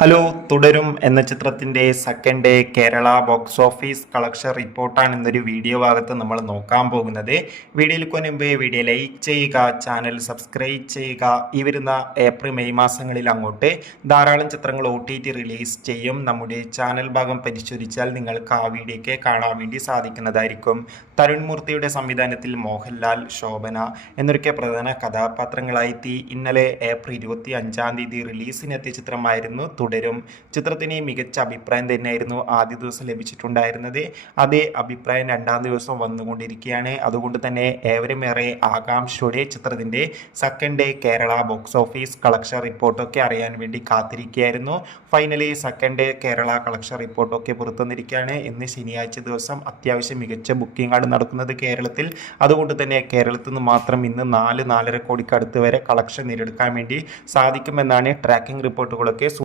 Hello തുടരും എന്ന ചിത്രത്തിൻ്റെ second day Kerala box office collection റിപ്പോർട്ടാണ് ഇന്നൊരു വീഡിയോ ഭാഗത്ത് നമ്മൾ നോക്കാൻ പോകുന്നത്. വീഡിയോയിലേക്ക് മുൻപ് വീഡിയോ ലൈക്ക് ചെയ്യുക, ചാനൽ സബ്സ്ക്രൈബ് ചെയ്യുക. ഈ വരുന്ന ഏപ്രിൽ മെയ് മാസങ്ങളിൽ അങ്ങോട്ട് ധാരാളം ചിത്രങ്ങൾ OTT റിലീസ് ചെയ്യും. നമ്മുടെ ചാനൽ ഭാഗം പരിശോധിച്ചാൽ നിങ്ങൾക്ക് ആ വീഡിയോയ്ക്ക് കാണാൻ വേണ്ടി സാധിക്കുന്നതായിരിക്കും. തരുൺ മൂർത്തിയുടെ സംവിധാനത്തിൽ മോഹൻലാൽ, ശോഭന എന്നൊക്കെ പ്രധാന കഥാപാത്രങ്ങളായി ഇന്നലെ ഏപ്രിൽ 25 റിലീസിനെത്തിയ ചിത്രമായിരുന്നു തുടരും. ചിത്രത്തിന് മികച്ച അഭിപ്രായം തന്നെയായിരുന്നു ആദ്യ ദിവസം ലഭിച്ചിട്ടുണ്ടായിരുന്നത്. അതേ അഭിപ്രായം രണ്ടാം ദിവസം വന്നുകൊണ്ടിരിക്കുകയാണ്. അതുകൊണ്ട് തന്നെ ഏവരുമേറെ ആകാംക്ഷയോടെ ചിത്രത്തിൻ്റെ second day Kerala box office collection റിപ്പോർട്ടൊക്കെ അറിയാൻ വേണ്ടി കാത്തിരിക്കുകയായിരുന്നു. Finally second day Kerala collection റിപ്പോർട്ടൊക്കെ പുറത്തുവന്നിരിക്കുകയാണ്. ഇന്ന് ശനിയാഴ്ച ദിവസം അത്യാവശ്യം മികച്ച ബുക്കിംഗ് ആണ് നടക്കുന്നത് കേരളത്തിൽ. അതുകൊണ്ട് തന്നെ കേരളത്തിൽ നിന്ന് മാത്രം ഇന്ന് 4-4.5 കോടിക്ക് അടുത്ത് വരെ കളക്ഷൻ നേടിയെടുക്കാൻ വേണ്ടി സാധിക്കുമെന്നാണ് ട്രാക്കിംഗ് റിപ്പോർട്ടുകളൊക്കെ